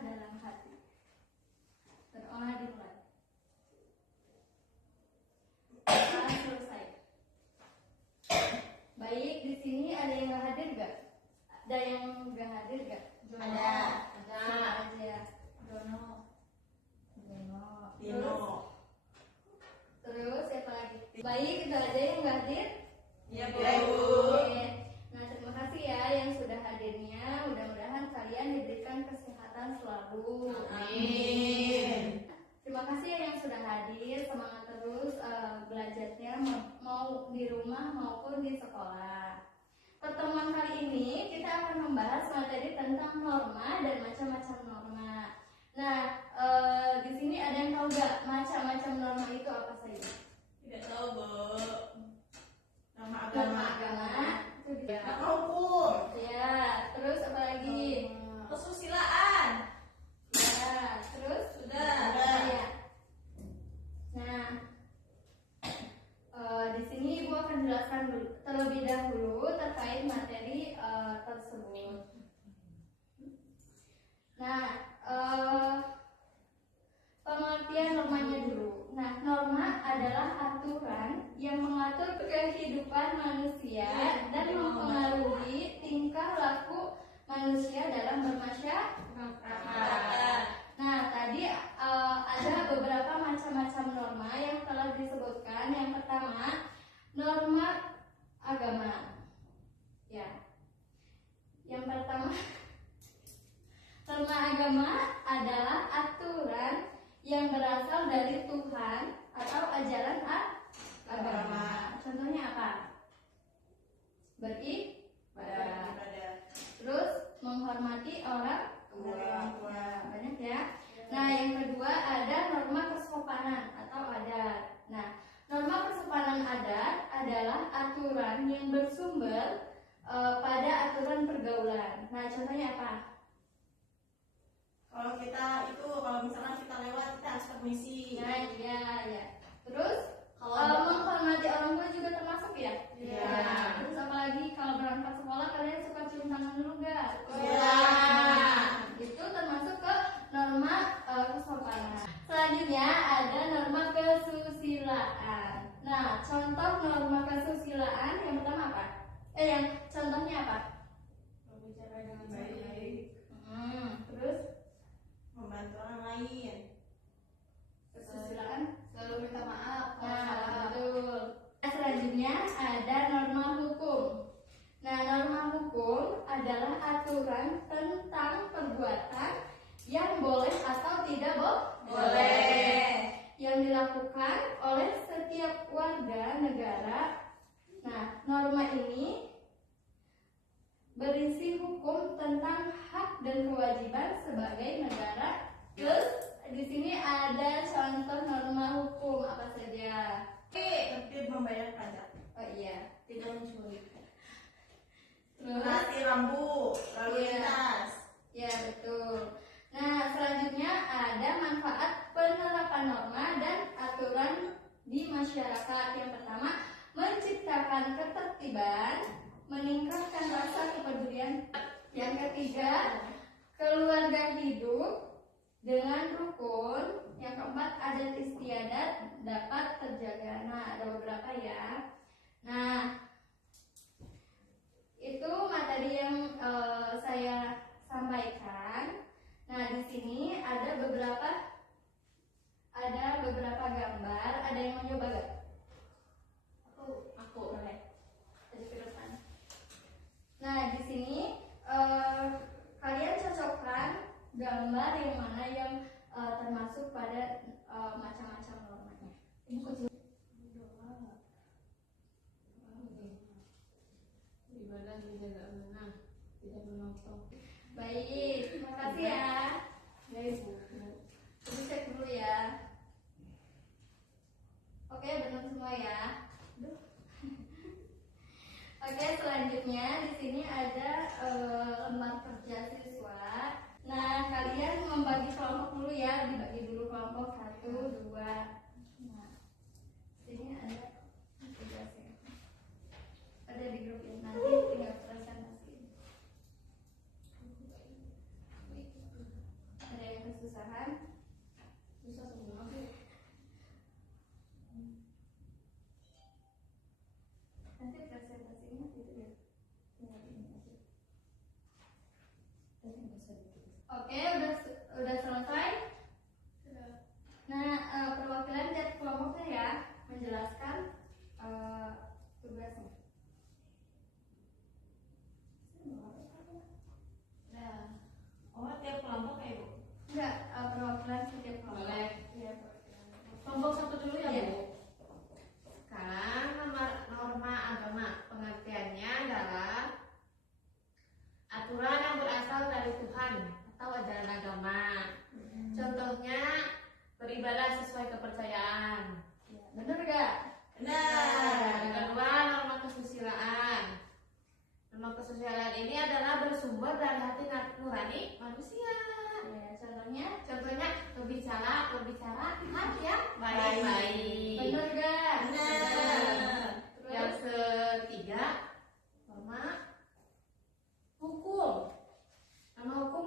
dalam hati. Terolah dimulai. Selesai. Baik, di sini ada yang nggak hadir gak? Ada yang nggak hadir gak? Ada. Siapa aja? Dono. Dino. Terus siapa lagi? Baik, itu aja yang nggak hadir. Iya, Bu. Oke. Nah, terima kasih ya yang sudah hadirnya. Mudah-mudahan kalian diberikan kesehatan selalu. Amin. Terima kasih ya yang sudah hadir. Semangat terus belajarnya mau di rumah maupun di sekolah. Pertemuan kali ini kita akan membahas materi tentang norma dan macam-macam norma. Nah, di sini ada yang tahu nggak macam-macam norma itu apa saja? Tidak tahu, Bu. Nama Norma agama. agama. Itu dia. Nama hukum. Ya, terus apa lagi? Kesusilaan. Ya, terus Sudah. ya. Nah, di sini Ibu akan jelaskan dulu, terlebih dahulu terkait materi tersebut. Nah, pengertian normanya dulu. Nah, norma adalah aturan yang mengatur kehidupan manusia dan mempengaruhi tingkah laku manusia dalam bermasyarakat. Nah, tadi ada beberapa macam-macam norma yang telah disebutkan. Yang pertama, norma agama. Ya. Yang pertama, norma agama adalah aturan yang berasal dari Tuhan atau ajaran agama. Contohnya apa? Beribadah. Terus menghormati orang tua. Banyak ya. Nah, yang kedua ada norma kesopanan atau adat. Nah, norma kesopanan adat adalah aturan yang bersumber pada aturan pergaulan. Nah, contohnya apa? Kalau misalkan kita lewat, kita harus permisi. Nah, iya, ya. Terus menghormati orang tua juga termasuk ya? Iya. Terus apalagi kalau berangkat sekolah kalian suka cium tangan dulu nggak? Iya. Itu termasuk ke norma kesopanan. Selanjutnya ada norma kesusilaan. Nah, contoh norma kesusilaan yang pertama apa? Yang contohnya apa? Berbicara dengan baik. Terus Membantu orang lain. kesusilaan Selalu minta maaf kalau Nah, salah. betul. Selanjutnya ada norma hukum. Nah, norma hukum adalah aturan tentang perbuatan yang boleh atau tidak boleh yang dilakukan oleh setiap warga negara. Nah, norma ini berisi hukum tentang hak dan kewajiban sebagai negara. Terus di sini ada contoh norma hukum apa saja? Tertib membayar pajak. Oh iya. Tidak mencuri. Terus Menghati rambu lalu Iya. lintas. ya betul. Nah, selanjutnya ada manfaat penerapan norma dan aturan di masyarakat. Yang pertama, menciptakan ketertiban, meningkatkan rasa kepedulian. Yang ketiga, keluarga hidup dengan rukun. Yang keempat, adat istiadat dapat terjaga. Nah, ada beberapa ya. Nah, itu materi yang saya sampaikan. Nah, di sini ada beberapa gambar. Ada yang mau coba gak? Aku boleh. Jadi ke depan. Nah, di sini kalian cocokkan gambar yang mana yang termasuk pada macam-macam normanya. Ibu kecil. Ibadah menjaga amanah, tidak memotong. Baik, terima kasih ya. Baik, Bu. Jadi cek dulu ya. Oke, benar semua ya. Duh. Oke, selanjutnya di sini ada lembar kerja siswa. Nah, kalian membagi kelompok dulu ya, dibagi dulu kelompok 1, 2. Nah, sini ada tugasnya. Ada di grup ini, nanti tinggal presentasi. Ada Nanti presentasinya itu ya. Tinggal ini aja. Oke, udah selesai. Nah, perwakilan tiap kelompoknya ya menjelaskan tugasnya. Nah, Oh, tiap kelompok ya Bu? Enggak, perwakilan setiap kelompok. boleh. Iya, Kelompok satu dulu ya, Iya. Bu. Sekarang norma agama. Pengertiannya adalah aturan yang berasal dari Tuhan atau ajaran agama. Contohnya beribadah sesuai kepercayaan. Ya, bener gak? Benar. Yang kedua, norma kesusilaan. Norma kesusilaan ini adalah bersumber dari hati nurani manusia. Ya, contohnya Contohnya berbicara hati ya baik-baik. bener gak? Benar. Yang ketiga, norma hukum. Norma hukum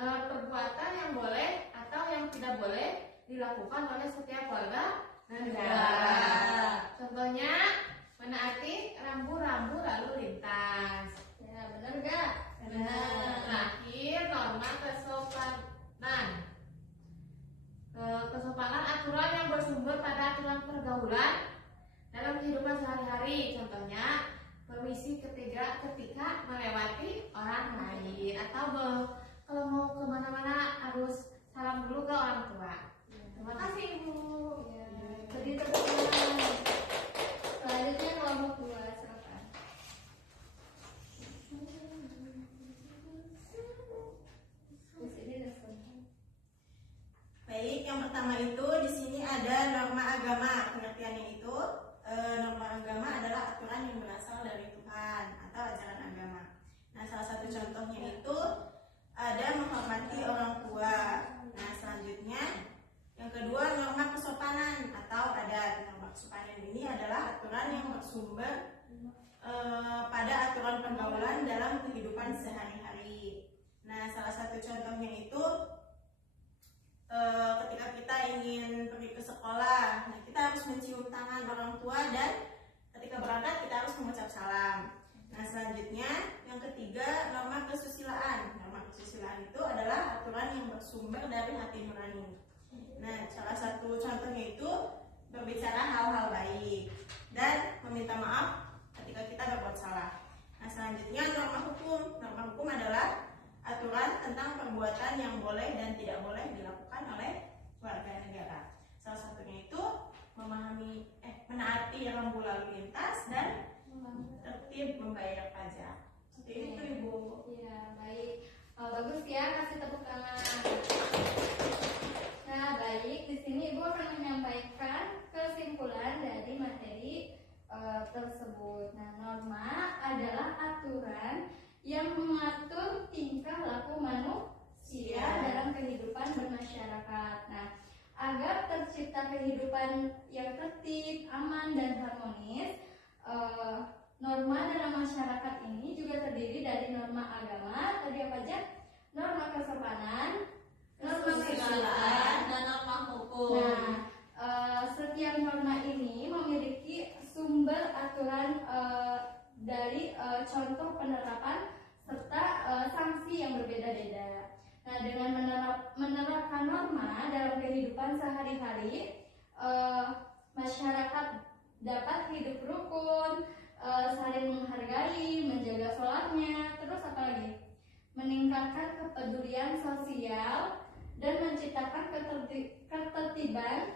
perbuatan yang boleh atau yang tidak boleh dilakukan oleh setiap warga negara. Contohnya menaati rambu-rambu lalu lintas. Ya, bener gak? Benar. Terakhir, norma kesopanan. Kesopanan aturan yang bersumber pada aturan pergaulan dalam kehidupan sehari-hari. Contohnya permisi ketika melewati orang lain atau kalau mau kemana-mana harus salam dulu ke orang tua. Terima kasih Ibu. Ya, jadi teman-teman. Selanjutnya kelompok 2, silakan. Di sini ada sebentar. Baik, yang pertama itu di sini ada norma agama. Pengertiannya itu norma agama adalah aturan yang berasal dari Tuhan atau ajaran agama. Nah, salah satu contohnya itu ada menghormati orang tua. Nah, selanjutnya yang kedua norma kesopanan atau adat. Norma kesopanan ini adalah aturan yang bersumber pada aturan pergaulan dalam kehidupan sehari-hari. Nah, salah satu contohnya itu ketika kita ingin pergi ke sekolah, nah kita harus mencium tangan orang tua dan ketika berangkat kita harus mengucap salam. Nah, selanjutnya yang ketiga norma kesusilaan. Norma kesusilaan itu adalah aturan yang bersumber dari hati nurani. Nah, salah satu contohnya itu berbicara hal-hal baik dan meminta maaf ketika kita berbuat salah. Nah, selanjutnya norma hukum. Norma hukum adalah aturan tentang perbuatan yang boleh dan tidak boleh dilakukan oleh warga negara. Salah satunya itu menaati rambu lalu lintas dan tertib membayar pajak. Seperti itu Ibu. Ya, baik. Bagus ya, kasih tepuk tangan. Nah, baik. Di sini Ibu akan menyampaikan kesimpulan dari materi tersebut. Nah, norma adalah aturan yang mengatur tingkah laku manusia dalam kehidupan bermasyarakat. Nah, agar tercipta kehidupan yang tertib, aman, dan harmonis, norma dalam masyarakat ini juga terdiri dari norma agama, tadi apa aja? Norma kesopanan, norma kesusilaan, dan norma hukum. Nah, setiap norma ini memiliki sumber aturan dari contoh penerapan serta sanksi yang berbeda-beda. Nah, dengan menerapkan norma dalam kehidupan sehari-hari, masyarakat dapat hidup rukun, saling menghargai, menjaga sholatnya, terus apa lagi? Meningkatkan kepedulian sosial dan menciptakan ketertiban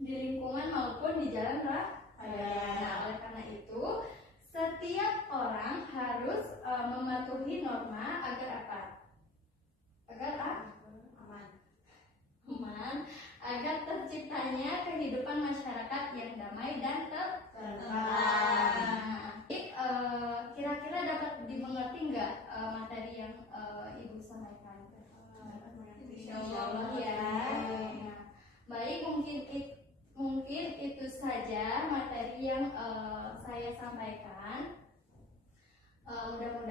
di lingkungan maupun di jalan raya. Nah, oleh karena itu, setiap orang harus mematuhi norma agar apa? Agar aman, agar terciptanya kehidupan masyarakat yang damai dan Tenang. Kira-kira dapat dimengerti nggak materi yang Ibu sampaikan? Insya Allah ya. Nah, baik, mungkin itu saja materi yang saya sampaikan. Mudah-mudahan